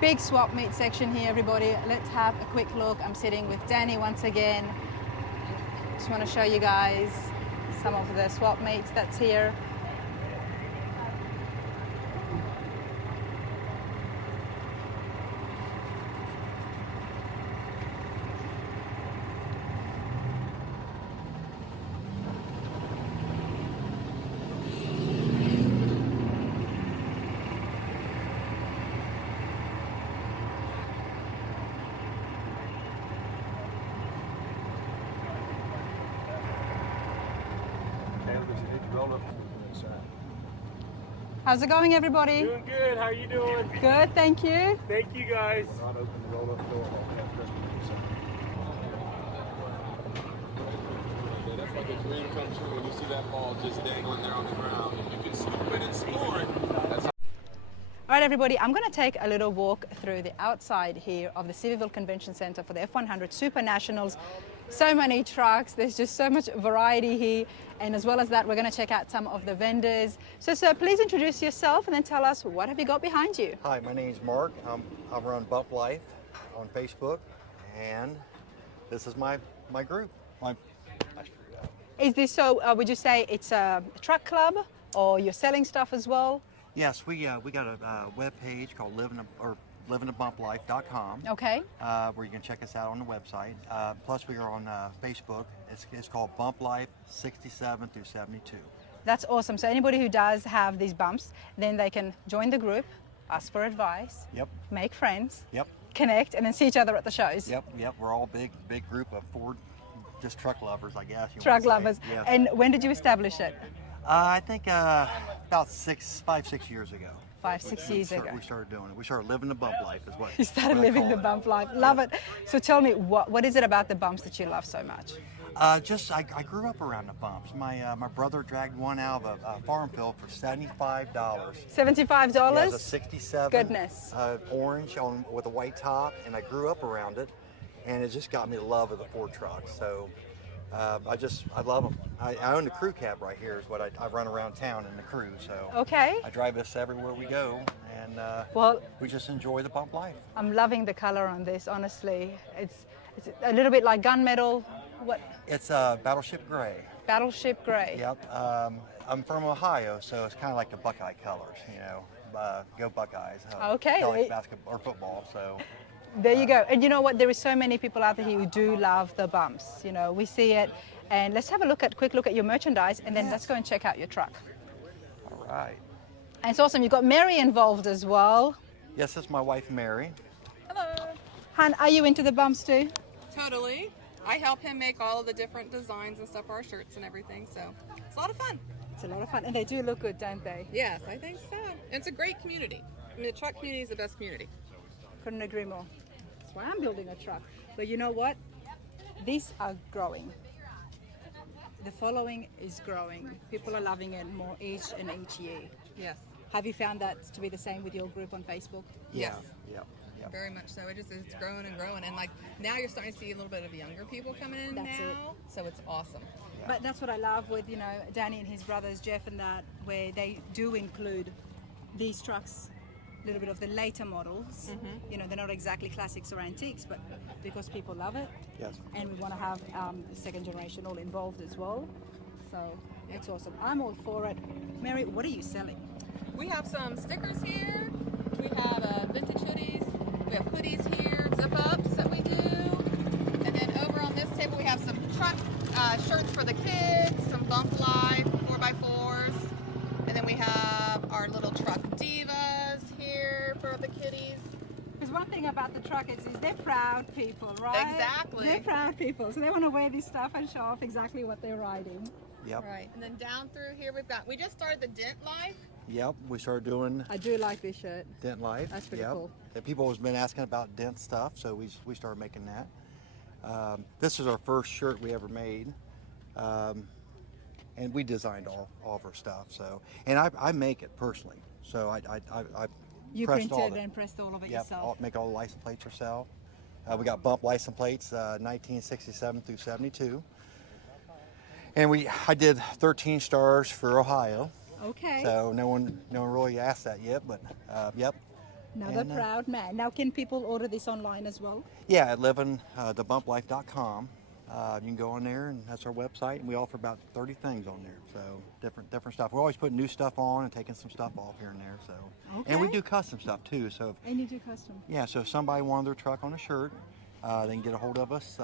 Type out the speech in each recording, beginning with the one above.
Big swap meet section here, everybody. Let's have a quick look. I'm sitting with Danny once again. Just want to show you guys some of the swap meets that's here. How's it going, everybody? Doing good. How are you doing? Good, thank you. Thank you, guys. Not open the roll-up door. That's like a dream come true when you see that ball just dangling there on the ground and you can scoop it and score it. That's All right, everybody, I'm going to take a little walk through the outside here of the Sevierville Convention Centre for the F100 Supernationals. So many trucks, there's just so much variety here. And as well as that, we're going to check out some of the vendors. So, sir, please introduce yourself and then tell us, what have you got behind you? Hi, my name's Mark. I run Bump Life on Facebook, and this is my group. I screwed up. Is this so, would you say it's a truck club or you're selling stuff as well? Yes, we got a web page called livinabumplife.com. Okay. Where you can check us out on the website. Plus, we are on Facebook. It's called Bump Life 67 through 72. That's awesome. So anybody who does have these bumps, then they can join the group, ask for advice, Yep. make friends, Yep. connect, and then see each other at the shows. Yep. We're all big group of Ford, just truck lovers, I guess. Truck lovers. Yes. And when did you establish it? I think about 5-6 years ago. 5-6 years ago. We started doing it. We started living the bump life, is what. You started what I living call the it. bump life. Love it. So tell me, what is it about the bumps that you love so much? I grew up around the bumps. My brother dragged one out of a farm field for $75. $75? It was a 67 Goodness. orange with a white top, and I grew up around it, and it just got me the love of the Ford trucks. So I love them. I own the crew cab right here. Is what I run around town in the crew. So Okay. I drive this everywhere we go, and Well, we just enjoy the bump life. I'm loving the color on this, honestly. It's a little bit like gunmetal. What? It's Battleship Gray. Battleship gray. Yep. I'm from Ohio, so it's kind of like the Buckeye colors, you know. Go Buckeyes. Okay. Kind of like basketball or football. So There you go. And you know what? There is so many people out there who do love the bumps. You know, we see it. And let's have a quick look at your merchandise, and then Yes. let's go and check out your truck. all right. And it's awesome. You've got Mary involved as well. Yes, this is my wife Mary. Hello. Han, are you into the bumps too? Totally. I help him make all of the different designs and stuff for our shirts and everything, so it's a lot of fun. It's a lot of fun. And they do look good, don't they? Yes, I think so. And it's a great community. I mean, the truck community is the best community. Couldn't agree more. That's why I'm building a truck. But you know what? These are growing. The following is growing. People are loving it more each year. Yes, Have you found that to be the same with your group on Facebook? Yes. Yeah. very much so. It's growing and growing, and like now you're starting to see a little bit of younger people coming in That's now, so it's awesome. But that's what I love with, Danny and his brothers, Jeff and that, where they do include these trucks, a little bit of the later models. They're not exactly classics or antiques, but because people love it. Yes. And we want to have the second generation all involved as well. So it's awesome. I'm all for it. Mary, what are you selling? We have some stickers here. We have vintage hoodies. We have hoodies here, zip-ups that we do. And then over on this table we have some truck shirts for the kids, some Bump Life 4x4s. And then we have our little truck divas here for the kiddies. Because one thing about the truckers is they're proud people, right? Exactly. They're proud people. So they want to wear this stuff and show off exactly what they're riding. Yep. Right. And then down through here we just started the Dent Life. Yep. We started doing I do like this shirt. Dent Life. That's pretty Yep. cool. And people have been asking about Dent stuff, so we started making that. This is our first shirt we ever made, and we designed all of our stuff. So, and I make it personally. So I You pressed all of printed it. and pressed all of it Yep. yourself. Make all the license plates yourself. We got Bump license plates, 1967 through 72. And I did 13 stars for Ohio. Okay. So no one really asked that yet, but yep. Another And, proud man. Now, can people order this online as well? Yeah, at livingthebumplife.com. You can go on there, and that's our website, and we offer about 30 things on there. So different stuff. We're always putting new stuff on and taking some stuff off here and there. So, and we Okay. do custom stuff too. So And you do custom. yeah, so if somebody wanted their truck on a shirt, they can get a hold of us.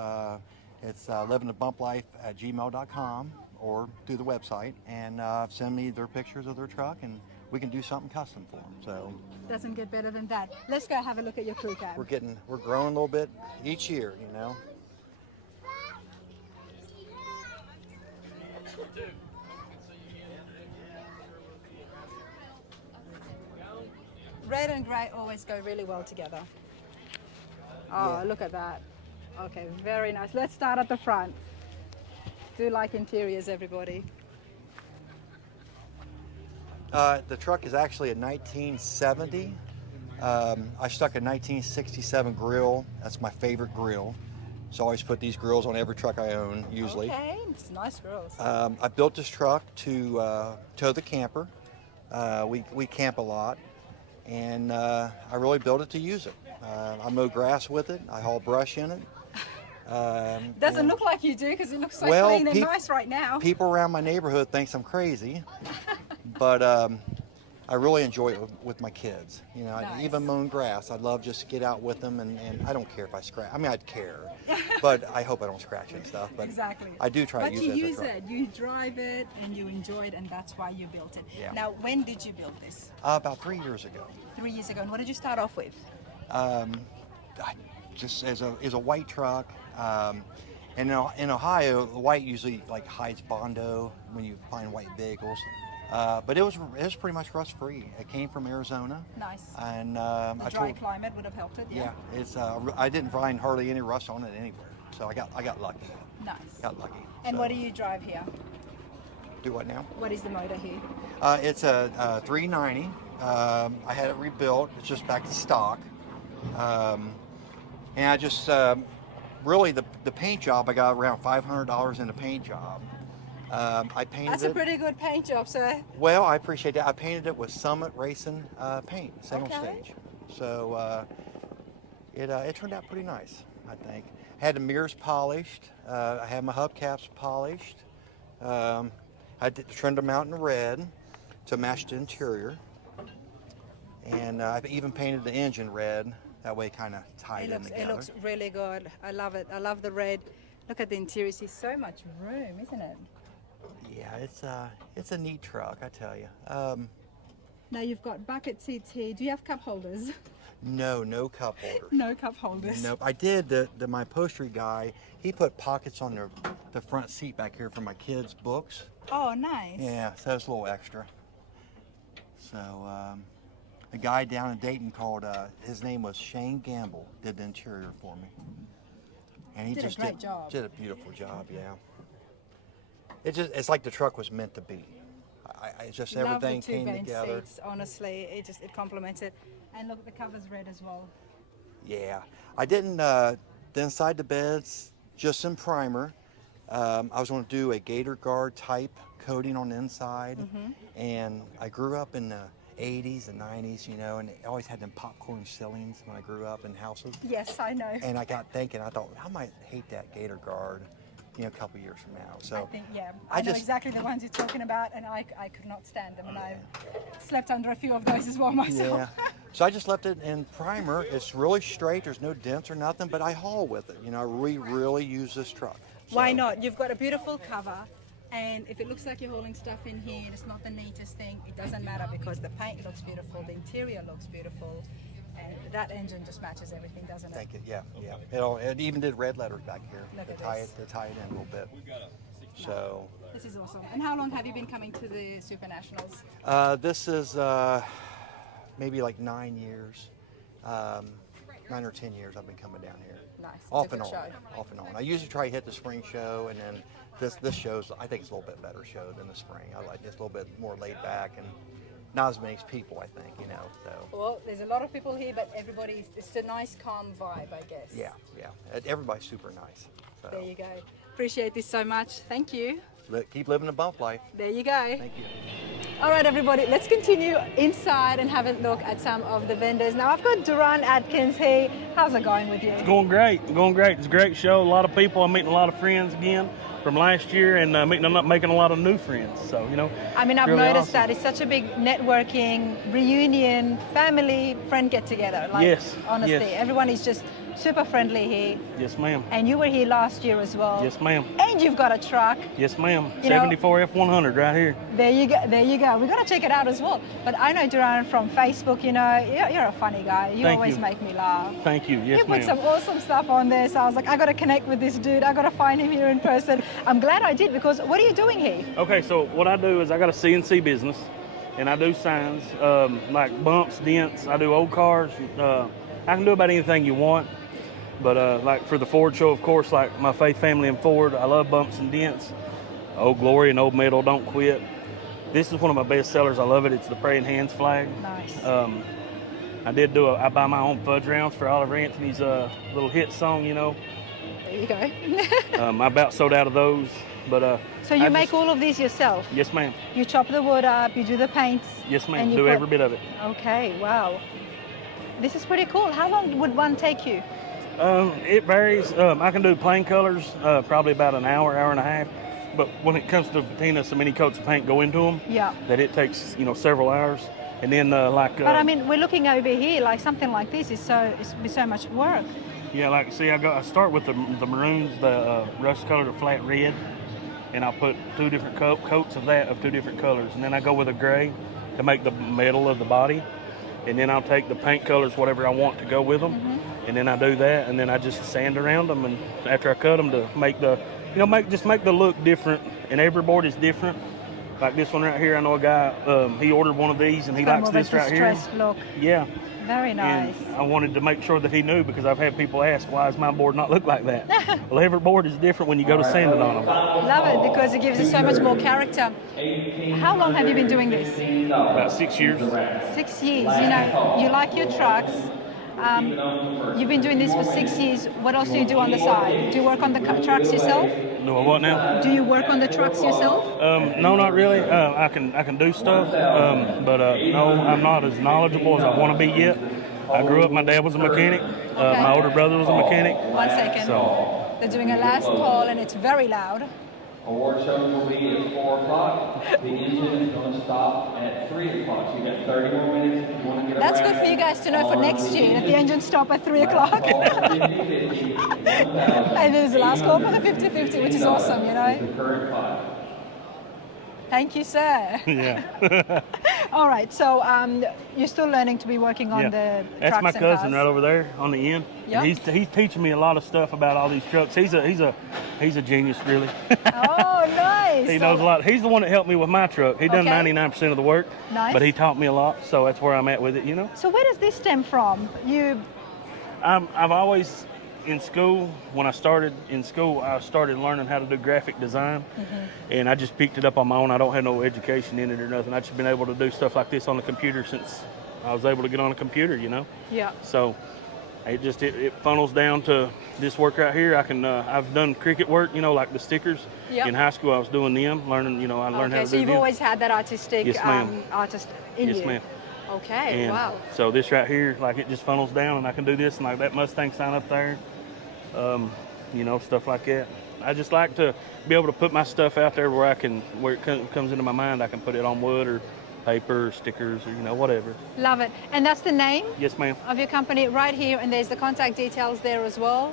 It's livingthebumplife@gmail.com or through the website, and send me their pictures of their truck, and we can do something custom for them. So Doesn't get better than that. Let's go have a look at your crew cab. we're growing a little bit each year, you know. Red and grey always go really well together. Oh, Yeah. look at that. Okay, very nice. Let's start at the front. Do like interiors, everybody. The truck is actually a 1970. I stuck a 1967 grill. That's my favorite grill. So I always put these grills on every truck I own, usually. Okay, it's nice grills. I built this truck to tow the camper. We camp a lot, and I really built it to use it. I mow grass with it. I haul brush in it. Doesn't and look like you do because it looks so Well, clean and peop- nice right now. People around my neighborhood thinks I'm crazy, but I really enjoy it with my kids. You know, Nice. even mowing grass, I'd love just to get out with them, and I don't care if I scratch. I mean, I'd care, but I hope I don't scratch and stuff. But Exactly. I do try but to use you it as a use truck. it, you drive it, and you enjoy it, and that's why you built it. Yeah. Now, when did you build this? About 3 years ago. 3 years ago. And what did you start off with? Just as a white truck. And in Ohio, the white usually like hides Bondo when you find white vehicles. But it was pretty much rust free. It came from Arizona. Nice. And The I dry told, climate would have helped it. yeah, it's I didn't find hardly any rust on it anywhere. So I got lucky. Nice. Got lucky. And So, what do you drive here? do what now? What is the motor here? It's a 390. I had it rebuilt. It's just back to stock. And I just really the paint job, I got around $500 in the paint job. I painted That's it. a pretty good paint job, sir. Well, I appreciate that. I painted it with Summit Racing paint, single Okay. stage. So it turned out pretty nice, I think. Had the mirrors polished. I had my hubcaps polished. I trimmed them out in red to match the interior. And I've even painted the engine red. That way, kind of tied in together. It looks really good. I love it. I love the red. Look at the interior. See so much room, isn't it? Yeah, it's a neat truck, I tell you. Now you've got bucket seats here. Do you have cup holders? No cup holder. No cup holders. Nope. I did. My upholstery guy, he put pockets on the front seat back here for my kids' books. Oh, nice. Yeah, so it's a little extra. So a guy down in Dayton called, his name was Shane Gamble, did the interior for me. And he Did a just great job. did a beautiful job, yeah. It's like the truck was meant to be. I just Love everything the two came bench together. seats. Honestly, it complements it. And look, the cover's red as well. Yeah, I didn't. The inside the beds, just in primer. I was going to do a gator guard type coating on the inside, and I grew up in the 80s and 90s, you know, and I always had them popcorn ceilings when I grew up in houses. Yes, I know. And I got thinking, I thought I might hate that gator guard, you know, a couple years from now. So I think, yeah. I I know just- exactly the ones you're talking about, and I could not stand them, and I slept under a few of those as well myself. yeah. So I just left it in primer. It's really straight. There's no dents or nothing, but I haul with it. You know, we really use this truck. Why So- not? You've got a beautiful cover, and if it looks like you're hauling stuff in here and it's not the neatest thing, it doesn't matter because the paint looks beautiful, the interior looks beautiful, and that engine just matches everything, doesn't it? Thank you. Yeah. It even did red letters back here. Look at tie this. it in a little bit. So This is awesome. And how long have you been coming to the Supernationals? this is maybe like 9 years, 9 or 10 years I've been coming down here. Nice. It's Off a and good on, show. off and on. I usually try to hit the spring show, and then this show's, I think it's a little bit better show than the spring. I like just a little bit more laid back and not as many people, I think, you know. So Well, there's a lot of people here, but it's a nice, calm vibe, I guess. yeah. Everybody's super nice. So There you go. Appreciate this so much. Thank you. keep living the bump life. There you go. Thank you. All right, everybody, let's continue inside and have a look at some of the vendors. Now, I've got Duran Atkins here. How's it going with you? It's going great. It's a great show. A lot of people. I'm meeting a lot of friends again from last year, and making a lot of new friends. So, you know. I mean, I've really noticed awesome. that it's such a big networking, reunion, family, friend get together. Like, Yes, honestly, yes. everyone is just super friendly here. Yes, ma'am. And you were here last year as well. Yes, ma'am. And you've got a truck. Yes, ma'am. You know- 74 F100 right here. There you go. There you go. We've got to check it out as well. But I know Duran from Facebook. You know, you're a funny guy. You Thank always you. make me laugh. Thank you. Yes, You put ma'am. some awesome stuff on there, so I was like, I got to connect with this dude. I got to find him here in person. I'm glad I did, because what are you doing here? Okay, so what I do is I got a CNC business, and I do signs like bumps, dents. I do old cars. I can do about anything you want. But like for the Ford show, of course, like my faith family and Ford, I love bumps and dents. Old Glory and Old Metal, Don't Quit. This is one of my best sellers. I love it. It's the Praying Hands flag. Nice. I buy my own fudge rounds for Oliver Anthony's little hit song, you know. There you go. I about sold out of those. But So you I make just- all of these yourself? Yes, ma'am. You chop the wood up, you do the paints? Yes, ma'am. and you Do put- every bit of it. Okay, wow. This is pretty cool. How long would one take you? It varies. I can do plain colors, probably about an hour, hour and a half. But when it comes to patina, so many coats of paint go into them Yeah. that it takes, several hours. And then But I mean, we're looking over here, like something like this is so much work. yeah, like see, I start with the maroons, the rust color, the flat red, and I'll put two different coats of that of two different colors, and then I go with a gray to make the metal of the body, and then I'll take the paint colors, whatever I want to go with them, and then I do that, and then I just sand around them, and after I cut them to make the, make the look different, and every board is different. Like this one right here, I know a guy, he ordered one of these, and he Got likes more of a this right here. distressed look. Yeah. Very nice. And I wanted to make sure that he knew, because I've had people ask, why does my board not look like that? Well, every board is different when you go to sand it on them. Love it, because it gives it so much more character. How long have you been doing this? About 6 years. 6 years. You know, you like your trucks. You've been doing this for 6 years. What else do you do on the side? Do you work on the trucks yourself? No, what now? Do you work on the trucks yourself? No, not really. I can do stuff, but no, I'm not as knowledgeable as I want to be yet. I grew up. My dad was a mechanic. My older brother was a mechanic. 1 second. So They're doing a last call, and it's very loud. Award show will be at 4 o'clock. The engine is going to stop at 3 o'clock. So you got 30 more minutes if you want to get That's around good for you guys to know for all next the year, that the engine stop at 3 o'clock. 50-50, 1,000. And there's the last call for the 50-50, which is awesome, you know. The current pot. Thank you, sir. yeah, All right, so you're still learning to be working on yeah. the That's trucks my and cousin cars. right over there on the end. Yep. And he's teaching me a lot of stuff about all these trucks. He's a genius, really. Oh, nice. He knows a lot. He's the one that helped me with my truck. He done Okay. 99% of the work, Nice. but he taught me a lot. So that's where I'm at with it, you know. So where does this stem from? I've always, in school, when I started in school, I started learning how to do graphic design, and I just picked it up on my own. I don't have no education in it or nothing. I've just been able to do stuff like this on the computer since I was able to get on a computer, you know. Yeah. So it funnels down to this work right here. I've done cricket work, you know, like the stickers. Yep. In high school, I was doing them, learning, you know, I learned how Okay, to so do you've them. always had that artistic Yes, ma'am. artist in Yes, you. ma'am. Okay, And wow. so this right here, like it just funnels down, and I can do this, and like that Mustang sign up there, you know, stuff like that. I just like to be able to put my stuff out there where it comes into my mind. I can put it on wood or paper or stickers or, you know, whatever. Love it. And that's the name Yes, ma'am. of your company right here, and there's the contact details there as well.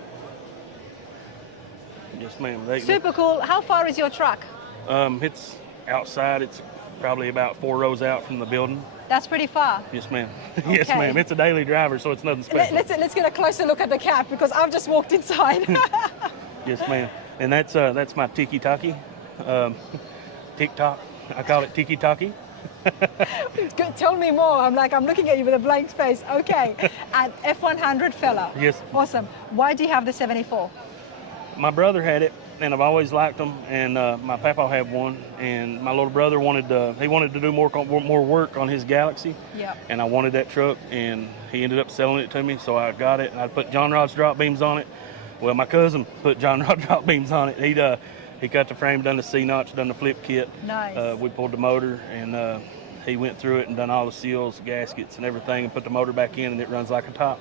Yes, ma'am. Super cool. How far is your truck? It's outside. It's probably about 4 rows out from the building. That's pretty far. Yes, ma'am. Yes, Okay. ma'am. It's a daily driver, so it's nothing special. Let's get a closer look at the cap, because I've just walked inside. Yes, ma'am. And that's my tiki-taki. TikTok. I call it tiki-taki. Good, tell me more. I'm looking at you with a blank face. Okay. An F100 fella. Yes. Awesome. Why do you have the 74? My brother had it, and I've always liked them. And my papa had one, and my little brother wanted to do more work on his Galaxy. Yep. And I wanted that truck, and he ended up selling it to me, so I got it. I put John Rod's drop beams on it. Well, my cousin put John Rod drop beams on it. He got the frame, done the C-notch, done the flip kit. Nice. We pulled the motor, and he went through it and done all the seals, gaskets, and everything, and put the motor back in, and it runs like a top.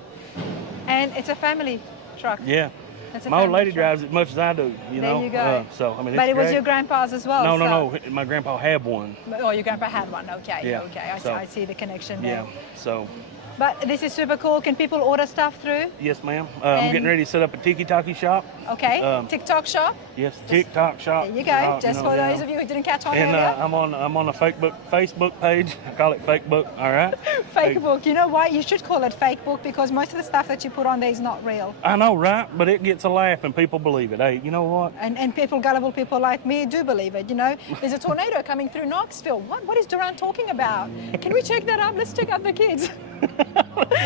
And it's a family truck. Yeah. It's a My old family lady truck. drives it as much as I do, you know. There you go. So, I mean, But it's it was great. your grandpa's as well. No. My grandpa had one. Oh, your grandpa had one. Okay. Yeah, Okay. so- I see the connection there. Yeah. So, But this is super cool. Can people order stuff through? yes, ma'am. I'm And- getting ready to set up a tiki-taki shop. Okay. TikTok shop. Yes, TikTok shop. There you go. Just for yeah. those of you who didn't catch on And earlier. I'm on a Facebook page. I call it Fake Book. All right. Fake book. You know what? You should call it fake book because most of the stuff that you put on there is not real. I know, right? But it gets a laugh and people believe it. Hey, you know what? And people, gullible people like me, do believe it. You know, there's a tornado coming through Knoxville. What is Durant talking about? Can we check that out? Let's check out the kids. We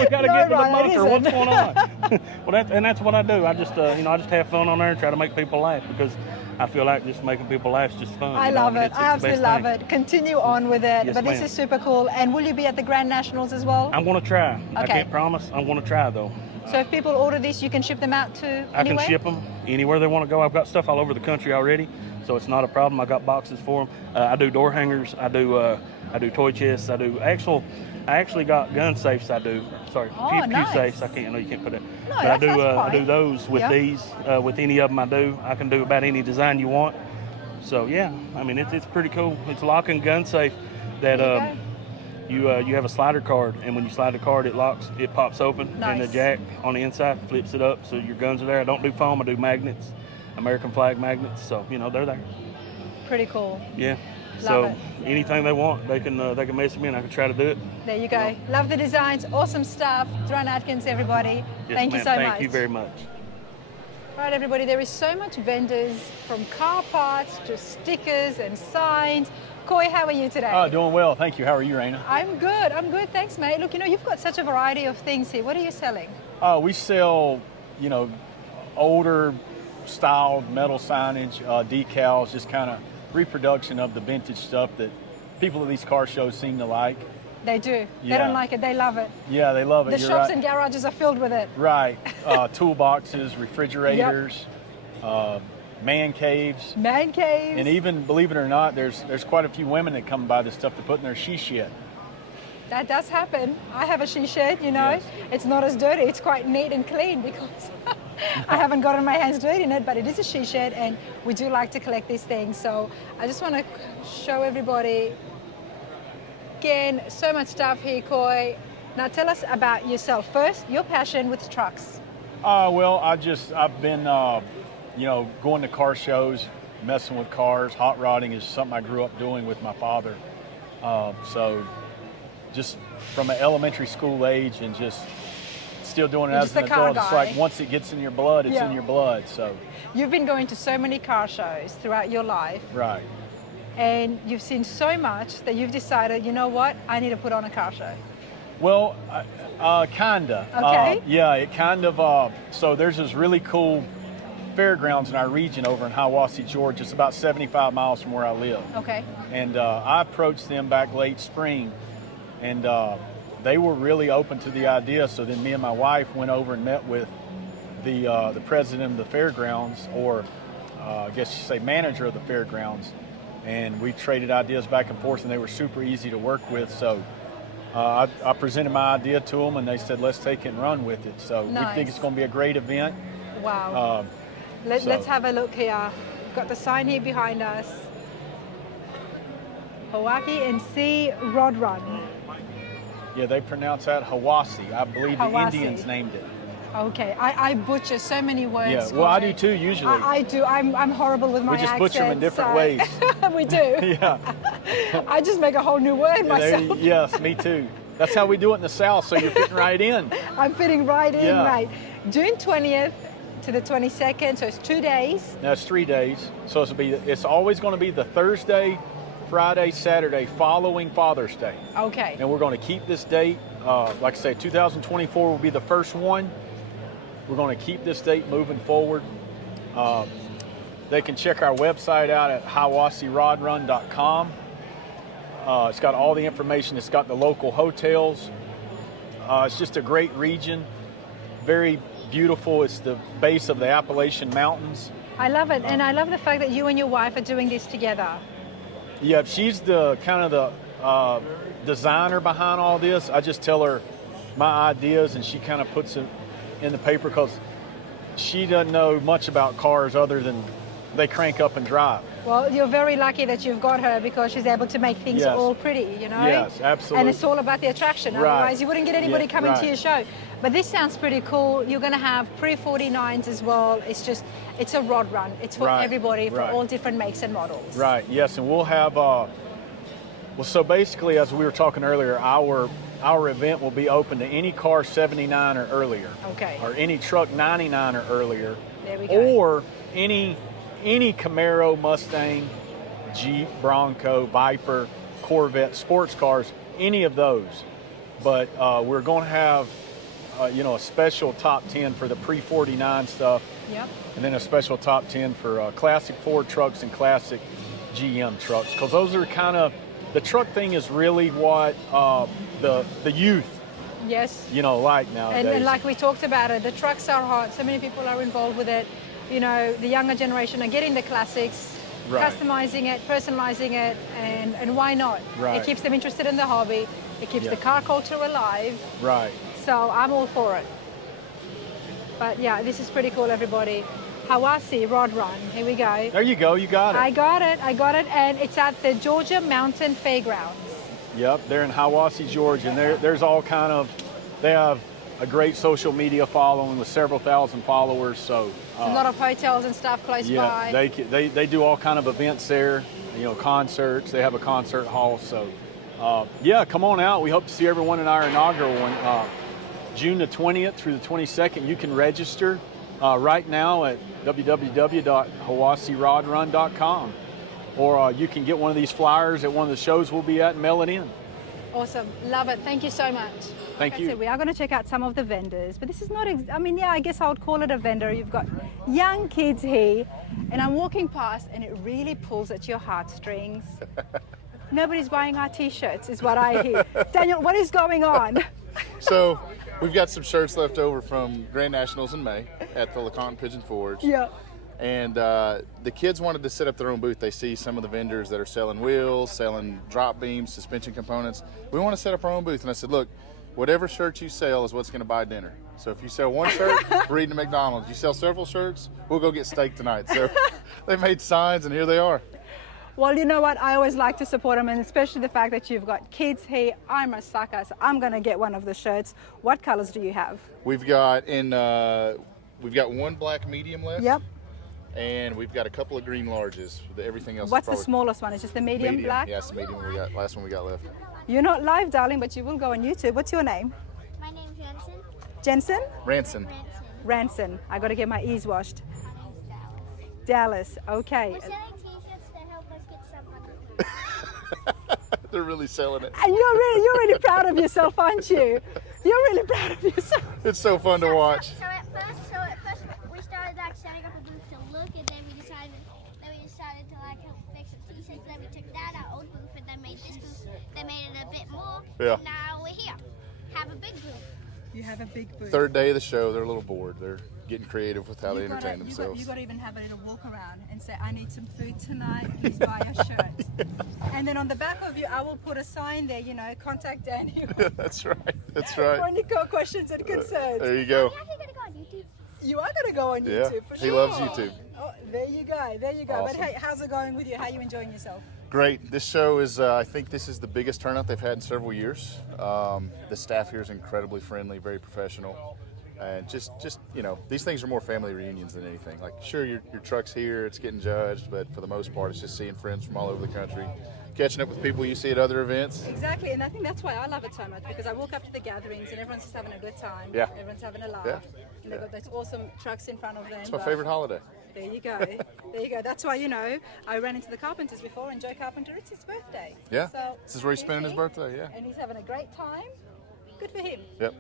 got to No, get to the Ron, it bunker. What's isn't. going on? Well, that's what I do. I just I just have fun on there and try to make people laugh because I feel like just making people laugh is just fun. I you know? love it. It's I the absolutely best love thing. it. Continue on with it. Yes, But this ma'am. is super cool. And will you be at the Grand Nationals as well? I'm going to try. I Okay. can't promise. I'm going to try though. So if people order this, you can ship them out to I anywhere? can ship them anywhere they want to go. I've got stuff all over the country already, so it's not a problem. I got boxes for them. I do door hangers. I do toy chests. I actually got gun safes. Sorry, Oh, pew nice. safes. I know you can't put that. No, but I that's do fine. those with Yeah. these. With any of them, I do. I can do about any design you want. So yeah, I mean it's pretty cool. It's a lock and gun safe that There you you have a slider card, and when you slide the card, it locks. It pops open, and the Nice. jack on the inside flips it up, so your guns are there. I don't do foam. I do magnets, American flag magnets. So they're there. Pretty cool. Yeah. Love So it. anything they want, they can message me, and I can try to do it. There you go. Love the designs. Awesome stuff. Duran Atkins, everybody. Yes, Thank you ma'am. so much. Thank you very much. All right, everybody. There is so much vendors from car parts to stickers and signs. Coy, how are you today? Doing well, thank you. How are you, Raina? I'm good. I'm good. Thanks, mate. Look, you've got such a variety of things here. What are you selling? We sell, older styled metal signage, decals, just kind of reproduction of the vintage stuff that people at these car shows seem to like. They do. They Yeah. don't like it. They love it. Yeah, they love it. The You're shops right. and garages are filled with it. Right. Toolboxes, refrigerators, man caves, Man caves. and even, believe it or not, there's quite a few women that come by this stuff to put in their she shed. That does happen. I have a she shed, Yes. It's not as dirty. It's quite neat and clean because I haven't gotten my hands dirty in it, but it is a she shed and we do like to collect these things. So I just want to show everybody, again, so much stuff here, Coy. Now tell us about yourself. First, your passion with trucks. Well, I've been, going to car shows, messing with cars. Hot rodding is something I grew up doing with my father. So just from an elementary school age and just still doing it You're as just an a car adult. It's guy. like once it gets in your blood, it's Yeah. in your blood. So, You've been going to so many car shows throughout your life right. and you've seen so much that you've decided, you know what, I need to put on a car show. Well, kinda. Okay. Yeah, it kind of, so there's this really cool fairgrounds in our region over in Hiawassee, Georgia. It's about 75 miles from where I live. Okay. And I approached them back late spring, and they were really open to the idea. So then me and my wife went over and met with the president of the fairgrounds, or I guess you say manager of the fairgrounds, and we traded ideas back and forth, and they were super easy to work with. So I presented my idea to them, and they said, let's take it and run with it. So we Nice. think it's going to be a great event. Wow. So- Let's have a look here. We've got the sign here behind us. Hawaii and Sea Rod Run. Yeah, they pronounce that Hiawassee. I believe the Hiawassee. Indians named it. Okay, I butcher so many words. Yeah, well, I Corey. do too, usually. I do. I'm horrible with my We just accent. butcher them in different ways. We do. Yeah. I just make a whole new word myself. Yes, me too. That's how we do it in the South, so you're fitting right in. I'm fitting right in, Yeah. right. June 20th to the 22nd, so it's 2 days. Now, it's 3 days, so it's always going to be the Thursday, Friday, Saturday following Father's Day. Okay. And we're going to keep this date. Like I say, 2024 will be the first one. We're going to keep this date moving forward. They can check our website out at hiawasseerodrun.com. It's got all the information. It's got the local hotels. It's just a great region, very beautiful. It's the base of the Appalachian Mountains, I love it, and I love the fact that you and your wife are doing this together. Yeah, she's the kind of the designer behind all this. I just tell her my ideas, and she kind of puts it in the paper because she doesn't know much about cars other than they crank up and drive. Well, you're very lucky that you've got her because she's able to make things Yes. all pretty, you know? Yes, absolutely. And it's all about the attraction. Right. Otherwise, you wouldn't get anybody Yeah, coming to right. your show. But this sounds pretty cool. You're going to have pre-49s as well. It's a rod run. It's for Right, everybody, for right. all different makes and models. Right, yes, and we'll have, well, so basically, as we were talking earlier, our event will be open to any car 79 or earlier. Okay. Or any truck 99 or earlier. There we go. Or any Camaro, Mustang, Jeep, Bronco, Viper, Corvette, sports cars, any of those. But we're going to have, a special top 10 for the pre-49 stuff. Yep. And then a special top 10 for classic Ford trucks and classic GM trucks. Because those are kind of, the truck thing is really what the youth, Yes. like nowadays. And like we talked about it, the trucks are hot. So many people are involved with it. The younger generation are getting the classics, Right. customizing it, personalizing it, and why not? Right. It keeps them interested in the hobby. It keeps Yeah. the car culture alive. Right. So I'm all for it. But yeah, this is pretty cool, everybody. Hawassi Rod Run. Here we go. There you go. You got it. I got it, and it's at the Georgia Mountain Fairgrounds. Yep. They're in Hawassi, Georgia, and there's all kind of. They have a great social media following with several thousand followers. So. A lot of hotels and stuff close by. Yeah, they do all kind of events there. Concerts. They have a concert hall. So, come on out. We hope to see everyone in our inaugural one, June the 20th through the 22nd. You can register right now at www.hawasirodrun.com, or you can get one of these flyers at one of the shows we'll be at and mail it in. Awesome. Love it. Thank you so much. Thank you. So we are going to check out some of the vendors, but this is not, I guess I would call it a vendor. You've got young kids here, and I'm walking past, and it really pulls at your heartstrings. Nobody's buying our t-shirts, is what I hear. Daniel, what is going on? So we've got some shirts left over from Grand Nationals in May at the LeConte Pigeon Forge. Yeah. And the kids wanted to set up their own booth. They see some of the vendors that are selling wheels, selling drop beams, suspension components. We want to set up our own booth. And I said, look, whatever shirt you sell is what's going to buy dinner. So if you sell one shirt, we're eating at McDonald's. You sell several shirts, we'll go get steak tonight. So they made signs, and here they are. Well, you know what? I always like to support them, and especially the fact that you've got kids here. I'm a sucker, so I'm going to get one of the shirts. What colors do you have? We've got one black medium left. Yep. And we've got a couple of green larges. Everything else. What's is the smallest one? Is just the medium black? Yeah, it's the medium we got. Last one we got left. You're not live, darling, but you will go on YouTube. What's your name? My name's Jensen. Jensen? Ranson. Ranson. I got to get my ears washed. Dallas. Okay. We're selling t-shirts to help us get some money. They're really selling it. And you're really proud of yourself, aren't you? You're really proud of yourself. It's so fun to watch. So at first we started like setting up a booth to look, and then we decided to like help fix the t-shirts. Then we took down our old booth and then made this booth. Then made it a bit more. Yeah. And now we're here. Have a big booth. You have a big booth. Third day of the show, they're a little bored. They're getting creative with how they entertain themselves. You got to even have a little walk around and say, I need some food tonight, please buy a shirt. And then on the back of you, I will put a sign there, contact Daniel. That's right. That's right. For any questions and concerns. There you go. I'm actually gonna go on YouTube. You are going to go on Yeah, YouTube for he sure. loves YouTube. Oh, there you go. Awesome. But hey, how's it going with you? How are you enjoying yourself? Great. This show is, I think this is the biggest turnout they've had in several years. The staff here is incredibly friendly, very professional. And just these things are more family reunions than anything. Like, sure, your truck's here, it's getting judged, but for the most part, it's just seeing friends from all over the country, catching up with people you see at other events. Exactly, and I think that's why I love it so much, because I walk up to the gatherings and everyone's just having a good time. Yeah. Everyone's having a laugh. Yeah. And they've got those awesome trucks in front of them. It's my favorite holiday. There you go. There you go. That's why, I ran into the Carpenters before, and Joe Carpenter, it's his birthday. Yeah. So This is where he's spending his here, birthday, yeah. And he's having a great time. Good for him. Yep.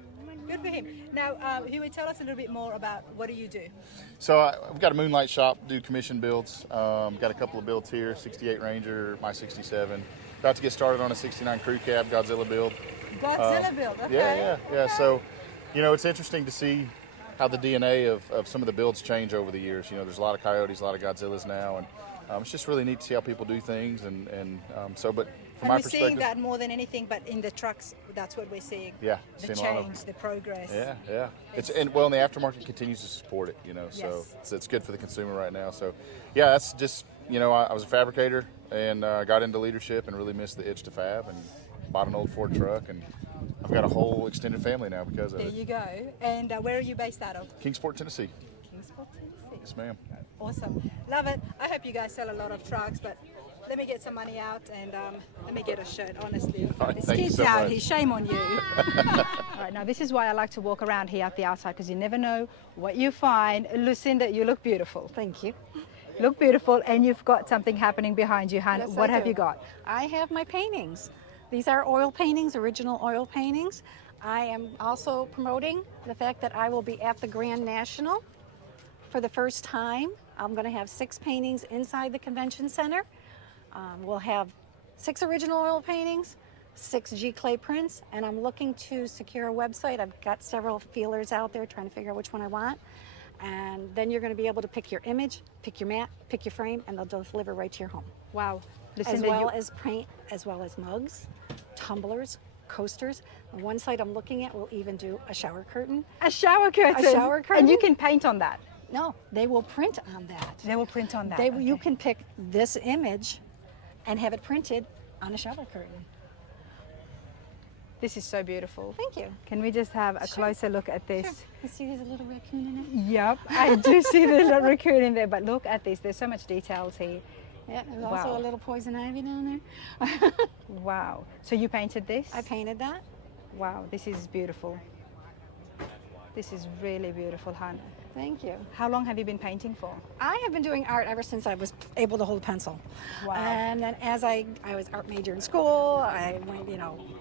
Good for him. Now, Huey, tell us a little bit more about what do you do? So I've got a moonlight shop, do commission builds. Got a couple of builds here, 68 Ranger, my 67. About to get started on a 69 crew cab, Godzilla build. Godzilla build, okay. Yeah. So, it's interesting to see how the DNA of some of the builds change over the years. You know, there's a lot of Coyotes, a lot of Godzillas now, and it's just really neat to see how people do things. And so, but from my we're perspective, seeing that more than anything, but in the trucks, that's what we're seeing. yeah, The seeing a lot of- change, the progress. Yeah. And well, and the aftermarket continues to support it, you know, so Yes. it's good for the consumer right now. So, yeah, that's just, you know, I was a fabricator and got into leadership and really missed the itch to fab and bought an old Ford truck, and I've got a whole extended family now because of There it. you go. And where are you based out of? Kingsport, Tennessee. Kingsport, Tennessee. Yes, ma'am. Awesome. Love it. I hope you guys sell a lot of trucks, but let me get some money out and let me get a shirt, honestly. All right, This thank you kid's so out much. here, shame on you. All right, now this is why I like to walk around here at the outside, because you never know what you find. Lucinda, you look beautiful. Thank you. Look beautiful, and you've got something happening behind you, hon. Yes, What I have do. you got? I have my paintings. These are oil paintings, original oil paintings. I am also promoting the fact that I will be at the Grand National for the first time. I'm going to have 6 paintings inside the convention center. We'll have 6 original oil paintings, 6 G clay prints, and I'm looking to secure a website. I've got several feelers out there trying to figure out which one I want. And then you're going to be able to pick your image, pick your mat, pick your frame, and they'll deliver right to your home. Wow. As Lucinda, well as paint, as well as mugs, tumblers, coasters. On one side I'm looking at will even do a shower curtain. a shower curtain. A shower curtain. And you can paint on that. No, they will print on that. They will print on that. You okay. can pick this image and have it printed on a shower curtain. This is so beautiful. Thank you. Can we just have a Sure. closer look at this? Sure. You see there's a little raccoon in it? Yep, I do see the little raccoon in there, but look at this. There's so much details here. Yeah, there's also Wow. a little poison ivy down there. Wow. So you painted this? I painted that. Wow, this is beautiful. This is really beautiful, hon. Thank you. How long have you been painting for? I have been doing art ever since I was able to hold a pencil. Wow. And then as I was art major in school, I went,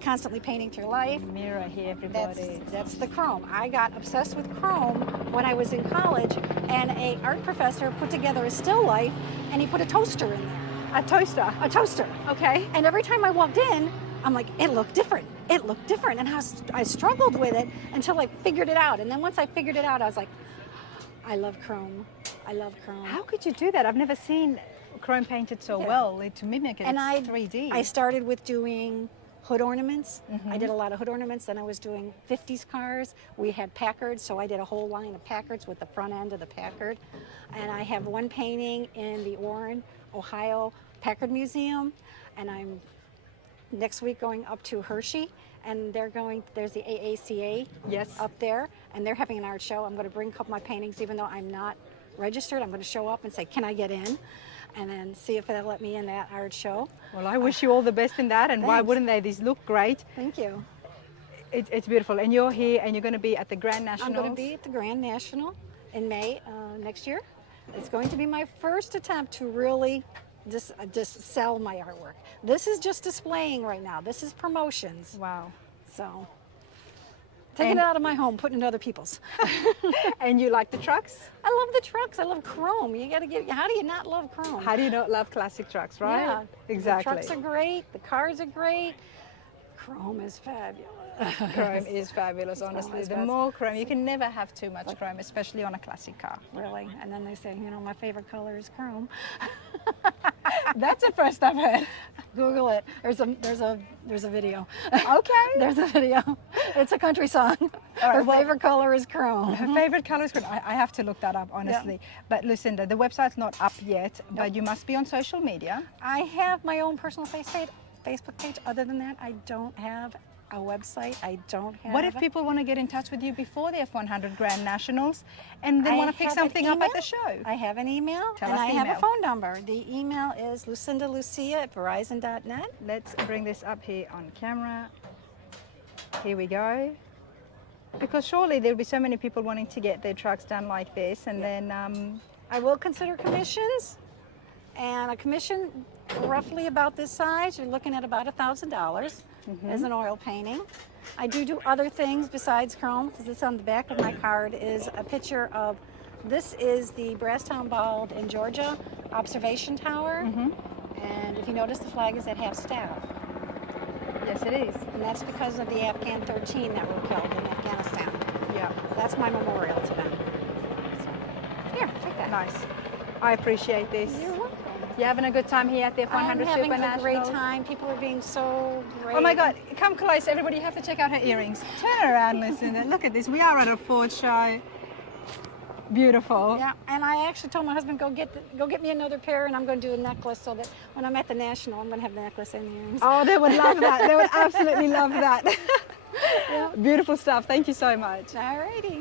constantly painting through life. Mirror here, everybody. That's the chrome. I got obsessed with chrome when I was in college, and a art professor put together a still life, and he put a toaster in there. A toaster? A toaster. Okay. And every time I walked in, I'm like, it looked different. It looked different. And I struggled with it until I figured it out. And then once I figured it out, I was like, I love chrome. I love chrome. How could you do that? I've never seen chrome painted so Yeah. well to mimic it. And It's 3D. I started with doing hood ornaments. Mm-hmm. I did a lot of hood ornaments. Then I was doing 50s cars. We had Packards, so I did a whole line of Packards with the front end of the Packard. And I have one painting in the Warren, Ohio Packard Museum. And I'm next week going up to Hershey. And there's the AACA Yes. up there, and they're having an art show. I'm going to bring a couple of my paintings, even though I'm not registered. I'm going to show up and say, can I get in? And then see if they'll let me in that art show. Well, I wish you all the best in that, and why Thanks. wouldn't they? These look great. Thank you. It's beautiful. And you're here, and you're going to be at the Grand Nationals. I'm going to be at the Grand National in May next year. It's going to be my first attempt to really just sell my artwork. This is just displaying right now. This is promotions. Wow. So taking it out of my home, putting it in other people's. And you like the trucks? I love the trucks. I love chrome. How do you not love chrome? How do you not love classic trucks, right? Yeah, Exactly. The trucks are great. The cars are great. Chrome is fabulous. Chrome is fabulous, honestly. is The fabulous. more chrome, you can never have too much chrome, especially on a classic car. Really. And then they say, my favorite color is chrome. That's the first I've heard. Google it. There's a video. Okay. There's a video. It's a country song. right, Her well- favorite color is chrome. Her favorite color is chrome. I have to look that up, honestly. But Lucinda, the website's not up yet, but you must be on social media. I have my own personal Facebook page. Other than that, I don't have a website. I don't have. What if people want to get in touch with you before the F100 Grand Nationals and they I want to pick have an something up at email. the show? I have an email. Tell and us I the have email. a phone number. The email is lucindalucia@verizon.net. Let's bring this up here on camera. Here we go. Because surely there'll be so many people wanting to get their trucks done like this, and then I will consider commissions, and a commission roughly about this size, you're looking at about $1,000 as an oil painting. I do other things besides chrome, because it's on the back of my card is a picture of, this is the Brasstown Bald in Georgia observation tower, and if you notice the flag is at half staff. yes, it is. And that's because of the Afghan 13 that were killed in Afghanistan. Yeah. that's my memorial to them. So, here, take that. Nice. I appreciate this. You're welcome. You having a good time here at the F100 I'm having Supernationals? a great time. People are being so great. Oh my God, come close, everybody. You have to check out her earrings. Turn around, listen. Look at this. We are at a Ford show. Beautiful. Yeah, and I actually told my husband, go get me another pair, and I'm going to do a necklace so that when I'm at the National, I'm going to have the necklace and the earrings. Oh, they would love that. They would absolutely love that. Yeah. Beautiful stuff. Thank you so much. All righty.